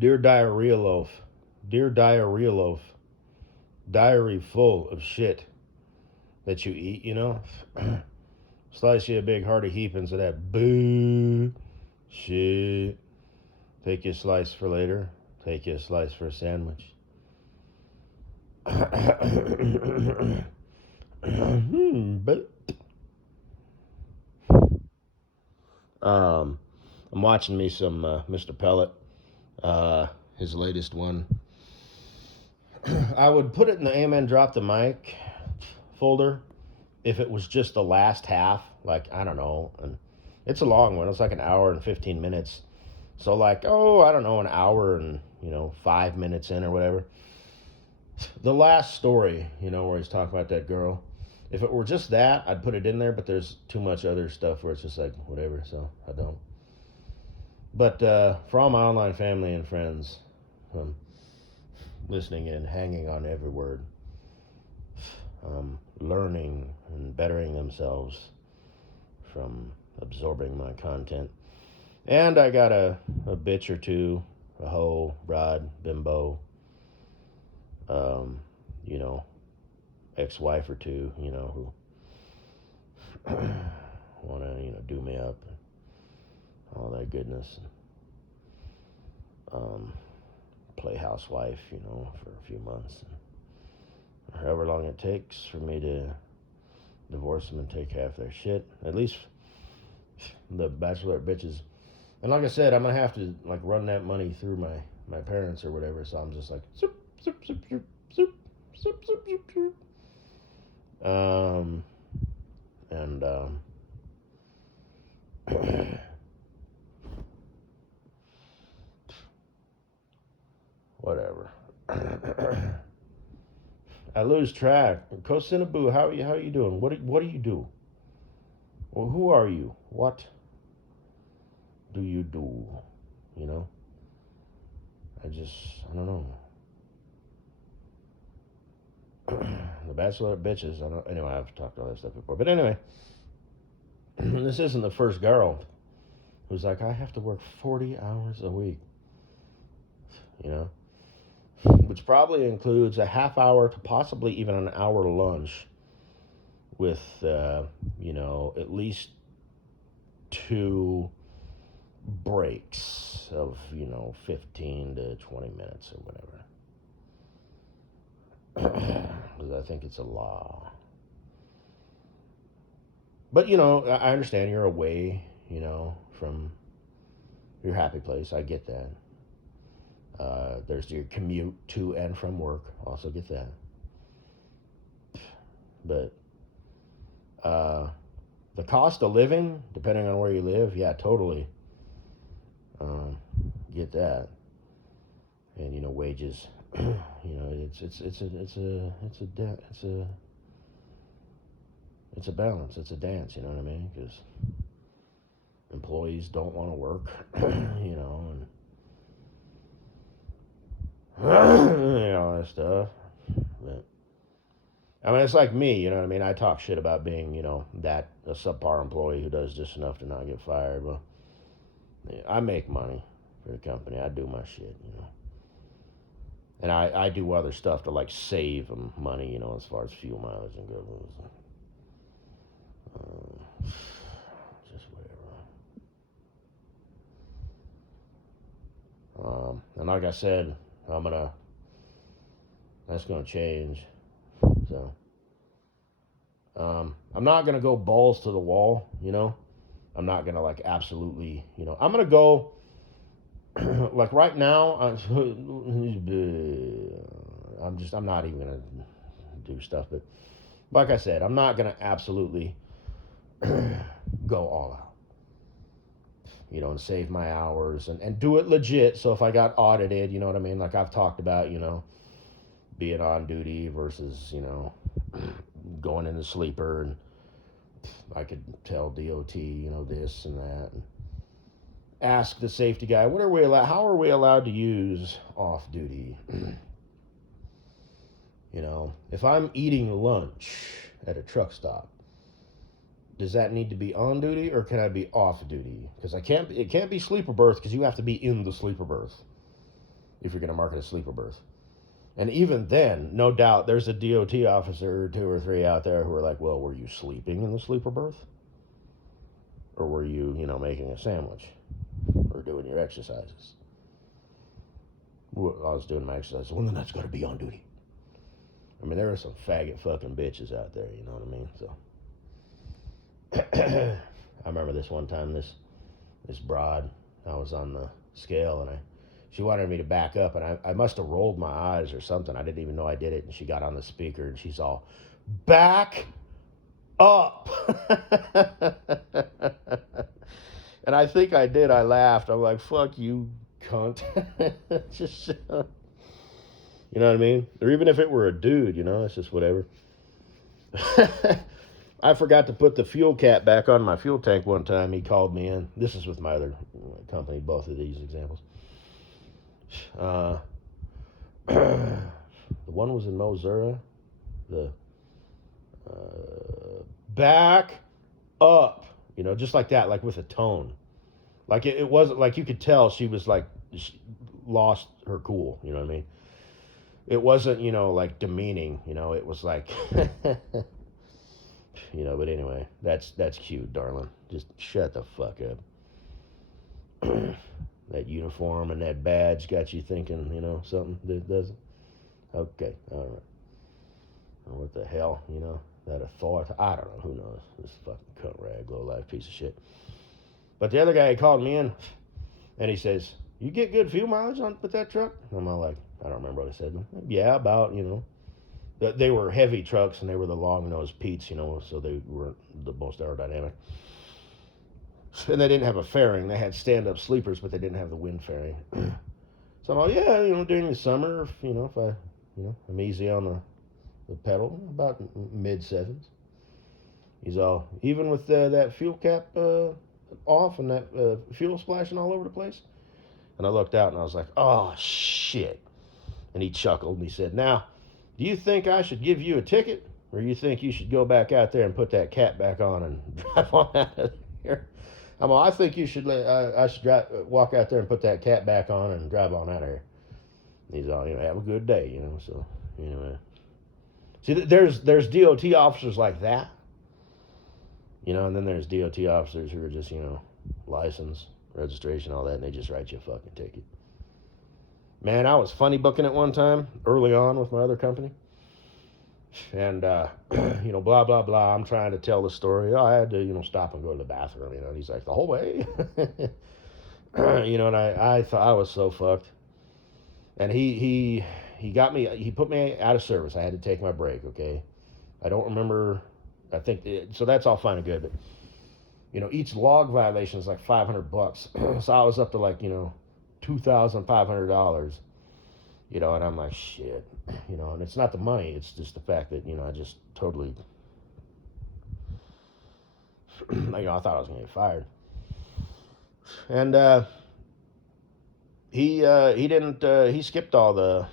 Dear diarrhea loaf. Dear diarrhea loaf. Diary full of shit that you eat, you know? Slice you a big hearty heapings of that boo shit. Take you a slice for later. Take you a slice for a sandwich. But I'm watching me some Mr. Pellet, his latest one. I would put it in the Amen Drop the Mic folder if it was just the last half. Like, I don't know. And it's a long one. It's like an hour and 15 minutes. So, like, oh, I don't know, an hour and, 5 minutes in or whatever. The last story, where he's talking about that girl. If it were just that, I'd put it in there, but there's too much other stuff where it's just like, whatever, so I don't. But for all my online family and friends, listening in, hanging on every word, learning and bettering themselves from absorbing my content. And I got a bitch or two, a hoe, broad, bimbo, you know, ex-wife or two, who want to, do me up and all that goodness. Play housewife, for a few months. And however long it takes for me to divorce them and take half their shit. At least the bachelor bitches. And like I said, I'm going to have to, like, run that money through my parents or whatever. So I'm just like, zoop, zoop, zoop, zoop, zoop, zoop, zoop, zoop, zoop. And whatever. I lose track. Kosinabu, how are you doing? What do you do? Well, who are you? What do you do? You know? I don't know. The Bachelorette bitches. Anyway, I've talked all that stuff before. But anyway, this isn't the first girl who's like, I have to work 40 hours a week. Which probably includes a half hour to possibly even an hour lunch with, at least 2 breaks of, 15 to 20 minutes or whatever. Because I think it's a law. But, I understand you're away, from your happy place. I get that. There's your commute to and from work. Also get that. But the cost of living, depending on where you live, yeah, totally. Get that. And wages. It's a balance. It's a dance. You know what I mean? Because employees don't want to work. And all that stuff. But, I mean, it's like me, you know what I mean? I talk shit about being, a subpar employee who does just enough to not get fired. Well, I make money for the company. I do my shit, And I do other stuff to, like, save them money, as far as fuel mileage and goes. Just whatever. And like I said, that's gonna change. So, I'm not gonna go balls to the wall, I'm not gonna, like, absolutely, I'm gonna go, like, right now, I'm not even gonna do stuff, but like I said, I'm not gonna absolutely go all out. And save my hours and do it legit. So if I got audited, you know what I mean? Like I've talked about, being on duty versus, going in the sleeper, and I could tell DOT, this and that, and ask the safety guy, how are we allowed to use off duty? If I'm eating lunch at a truck stop, does that need to be on duty or can I be off duty? Because it can't be sleeper berth because you have to be in the sleeper berth. if you're going to market a sleeper berth. And even then, no doubt, there's a DOT officer or 2 or 3 out there who are like, well, were you sleeping in the sleeper berth? Or were you, making a sandwich? Or doing your exercises? Well, I was doing my exercises. Well, then that's got to be on duty. I mean, there are some faggot fucking bitches out there, you know what I mean? So, I remember this one time, this broad, I was on the scale, and she wanted me to back up, and I must have rolled my eyes or something. I didn't even know I did it, and she got on the speaker, and she's all, back up. And I think I did. I laughed. I'm like, fuck you, cunt. Just, you know what I mean? Or even if it were a dude, it's just whatever. I forgot to put the fuel cap back on my fuel tank one time. He called me in. This is with my other company, both of these examples. The one was in Missouri. The back up, just like that, like with a tone. Like it wasn't like you could tell she was like she lost her cool. You know what I mean? It wasn't like demeaning. It was like. But anyway, that's cute, darling. Just shut the fuck up. That uniform and that badge got you thinking, something that doesn't. Okay, all right. What the hell, that authority? I don't know. Who knows? This fucking cunt rag, low life piece of shit. But the other guy, he called me in, and he says, "You get good fuel mileage with that truck?" And I'm all like, I don't remember what I said. Yeah, about, They were heavy trucks, and they were the long-nosed Pete's, so they weren't the most aerodynamic. And they didn't have a fairing. They had stand-up sleepers, but they didn't have the wind fairing. So I'm like, yeah, during the summer, if I, I'm easy on the pedal, about mid-sevens. He's all, even with that fuel cap off and that fuel splashing all over the place. And I looked out, and I was like, oh, shit. And he chuckled, and he said, now, do you think I should give you a ticket, or you think you should go back out there and put that cap back on and drive on out of here? I think you should. I should walk out there and put that cap back on and drive on out of here. He's all, have a good day, So, see, there's DOT officers like that, and then there's DOT officers who are just, license, registration, all that, and they just write you a fucking ticket. Man, I was funny booking it one time early on with my other company. And, blah, blah, blah. I'm trying to tell the story. Oh, I had to, stop and go to the bathroom, And he's like, the whole way? And I thought I was so fucked. And he got me, he put me out of service. I had to take my break, okay? I don't remember, so that's all fine and good. But, each log violation is like $500. So I was up to like, $2,500, and I'm like, shit, and it's not the money, it's just the fact that, I just totally, I thought I was going to get fired. And he didn't, he skipped all the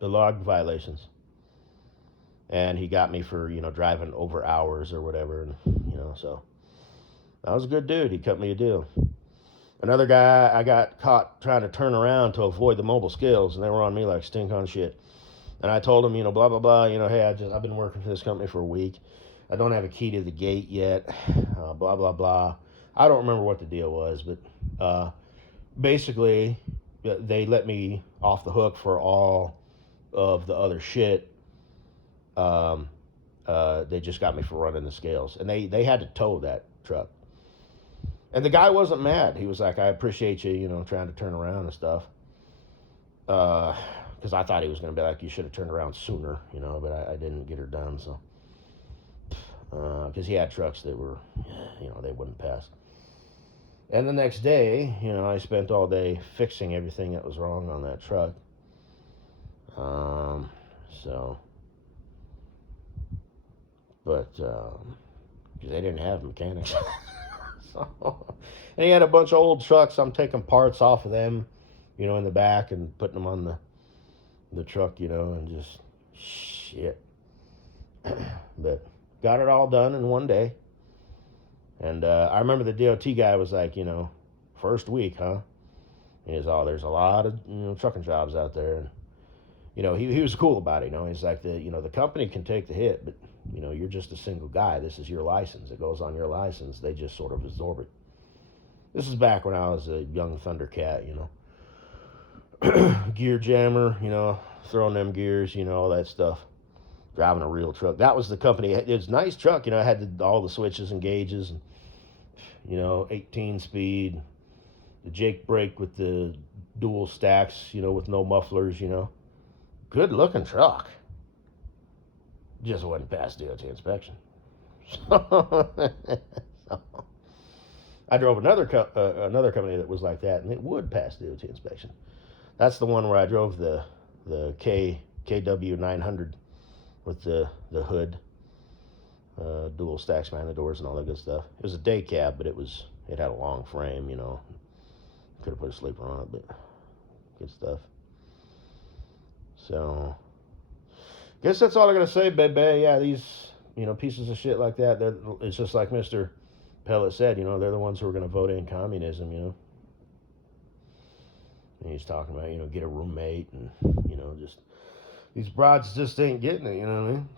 log violations. And he got me for, driving over hours or whatever, and, so that was a good dude. He cut me a deal. Another guy, I got caught trying to turn around to avoid the mobile scales, and they were on me like stink on shit. And I told him, blah, blah, blah, hey, I've been working for this company for a week. I don't have a key to the gate yet, blah, blah, blah. I don't remember what the deal was, but basically, they let me off the hook for all of the other shit. They just got me for running the scales. And they had to tow that truck. And the guy wasn't mad. He was like, I appreciate you, trying to turn around and stuff. Because I thought he was going to be like, you should have turned around sooner, but I didn't get her done, so. Because he had trucks that were, they wouldn't pass. And the next day, I spent all day fixing everything that was wrong on that truck. But, because they didn't have mechanics. And he had a bunch of old trucks. I'm taking parts off of them, in the back and putting them on the truck, and just shit. But got it all done in one day. And I remember the DOT guy was like, first week, huh? There's a lot of trucking jobs out there, and he was cool about it. He's like the company can take the hit, but you're just a single guy. This is your license. It goes on your license. They just sort of absorb it. This is back when I was a young Thundercat, gear jammer, throwing them gears, all that stuff. Driving a real truck. That was the company. It was a nice truck, it had all the switches and gauges, and 18 speed, the Jake brake with the dual stacks, with no mufflers, Good looking truck. Just wasn't past DOT inspection. So, I drove another company that was like that, and it would pass DOT inspection. That's the one where I drove the KW 900 with the hood, dual stack spanner doors, and all that good stuff. It was a day cab, but it had a long frame. Could have put a sleeper on it, but good stuff. So, guess that's all I gotta say, baby. Yeah, these pieces of shit like that. It's just like Mr. Pellet said. They're the ones who are gonna vote in communism. And he's talking about get a roommate, and just these broads just ain't getting it. You know what I mean?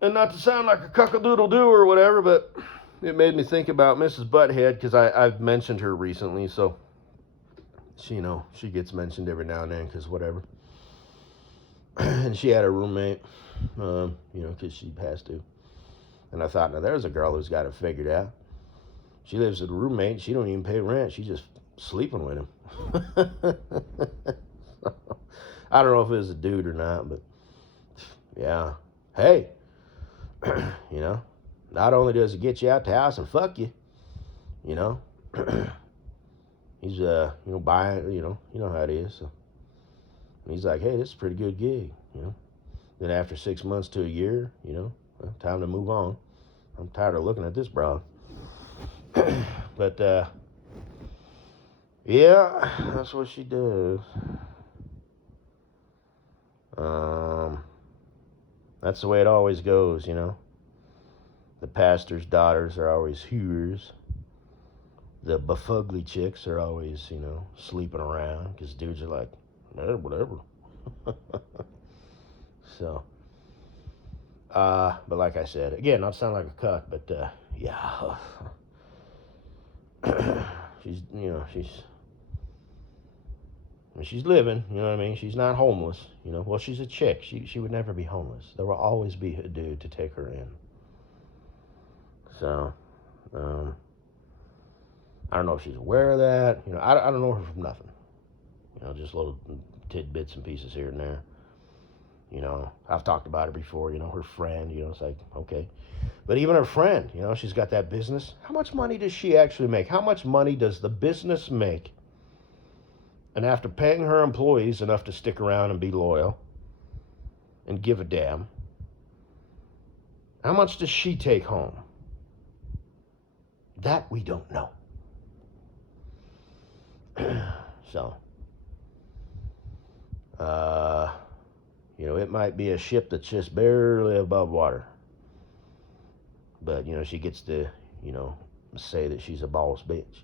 And not to sound like a cuckadoodle-doo or whatever, but it made me think about Mrs. Butthead, because I've mentioned her recently, so she gets mentioned every now and then, because whatever. And she had a roommate, because she passed to. And I thought, now there's a girl who's got it figured out. She lives with a roommate. She don't even pay rent. She's just sleeping with him. I don't know if it was a dude or not, but yeah. Hey, not only does he get you out the house and fuck you, he's buying, you know how it is. So he's like, hey, this is a pretty good gig, Then after 6 months to a year, time to move on. I'm tired of looking at this broad. But yeah, that's what she does. That's the way it always goes, The pastor's daughters are always hewers. The befugly chicks are always, sleeping around, because dudes are like, whatever. So, but like I said, again, not sound like a cuck, but yeah. She's living, you know what I mean? She's not homeless, Well, she's a chick. She would never be homeless. There will always be a dude to take her in. So, I don't know if she's aware of that. I don't know her from nothing. Just little tidbits and pieces here and there. I've talked about her before, her friend, it's like, okay. But even her friend, she's got that business. How much money does she actually make? How much money does the business make? And after paying her employees enough to stick around and be loyal and give a damn, how much does she take home? That we don't know. So, it might be a ship that's just barely above water. But, she gets to, say that she's a boss bitch.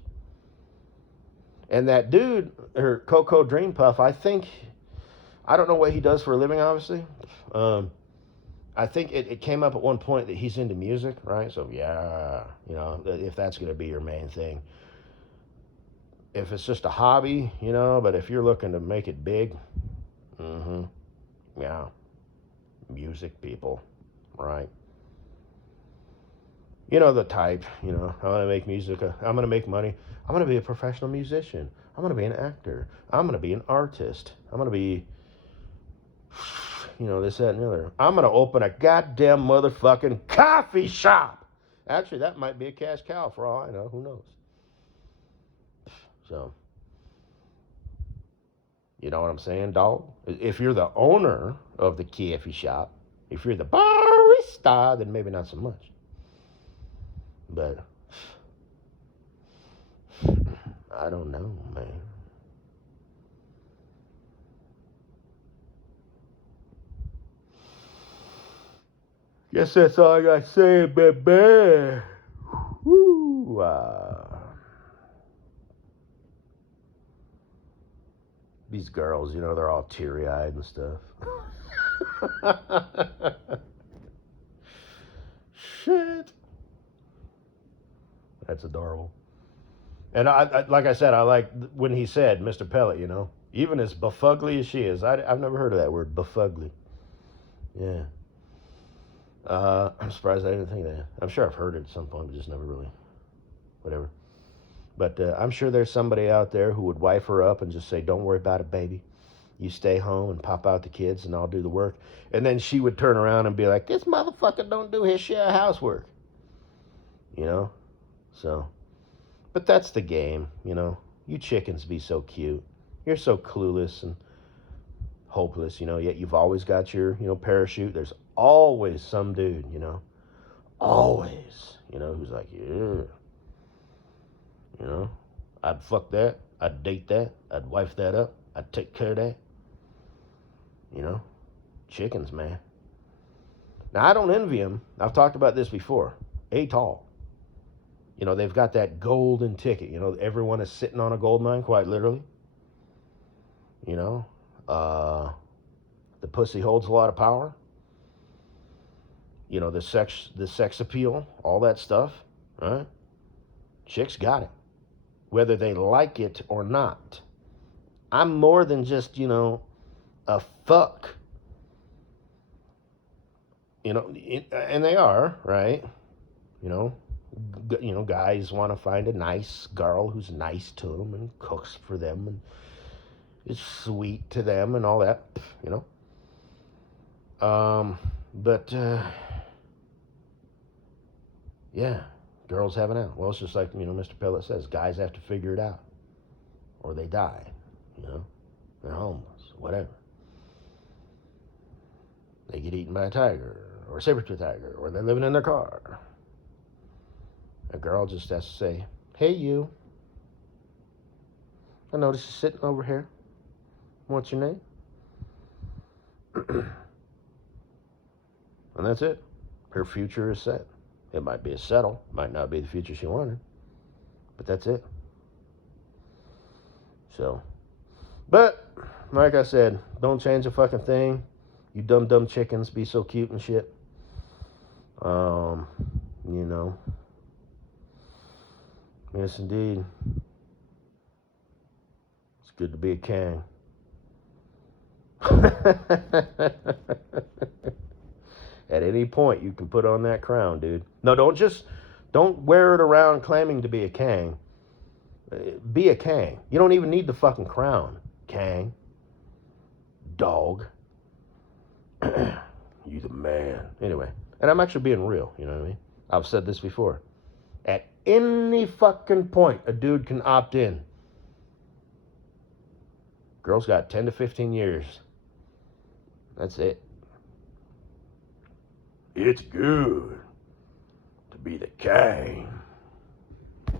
And that dude, her Coco Dream Puff, I don't know what he does for a living, obviously. I think it came up at one point that he's into music, right? So, yeah, if that's going to be your main thing. If it's just a hobby, but if you're looking to make it big, yeah, music people, right? The type, I'm going to make music, I'm going to make money, I'm going to be a professional musician, I'm going to be an actor, I'm going to be an artist, I'm going to be, this, that, and the other. I'm going to open a goddamn motherfucking coffee shop. Actually, that might be a cash cow for all I know, who knows? So, you know what I'm saying, dog? If you're the owner of the coffee shop, if you're the barista, then maybe not so much. But I don't know, man. Guess that's all I got to say, baby. Woo. These girls, you know, they're all teary-eyed and stuff. Shit. That's adorable. And like I said, I like when he said, Mr. Pellet, you know, even as befugly as she is. I've never heard of that word, befugly. Yeah. I'm surprised I didn't think of that. I'm sure I've heard it at some point, but just never really, whatever. But I'm sure there's somebody out there who would wife her up and just say, don't worry about it, baby. You stay home and pop out the kids and I'll do the work. And then she would turn around and be like, this motherfucker don't do his share of housework. You know? So, but that's the game, you know? You chickens be so cute. You're so clueless and hopeless, you know, yet you've always got your, you know, parachute. There's always some dude, you know? Always, you know, who's like, yeah, you know? I'd fuck that. I'd date that. I'd wife that up. I'd take care of that. You know? Chickens, man. Now, I don't envy them. I've talked about this before. Atoll. You know, they've got that golden ticket. You know, everyone is sitting on a gold mine, quite literally. You know? The pussy holds a lot of power. You know, the sex appeal, all that stuff. Right? Chicks got it. Whether they like it or not. I'm more than just, you know, a fuck. You know, and they are, right? You know, guys want to find a nice girl who's nice to them and cooks for them and is sweet to them and all that, you know. But yeah, girls have it out. Well, it's just like, you know, Mr. Pellet says, guys have to figure it out or they die, you know. They're homeless, whatever. They get eaten by a tiger or a saber-tooth tiger, or they're living in their car. A girl just has to say, hey, you. I noticed you're sitting over here. What's your name? And that's it. Her future is set. It might be a settle. Might not be the future she wanted. But that's it. So, but, like I said, don't change a fucking thing. You dumb chickens be so cute and shit. You know. Yes, indeed. It's good to be a king. At any point, you can put on that crown, dude. No, don't wear it around claiming to be a king. Be a king. You don't even need the fucking crown, king. Dog. You the man. Anyway, and I'm actually being real, you know what I mean? I've said this before. At any fucking point, a dude can opt in. Girl's got 10 to 15 years. That's it. It's good to be the king.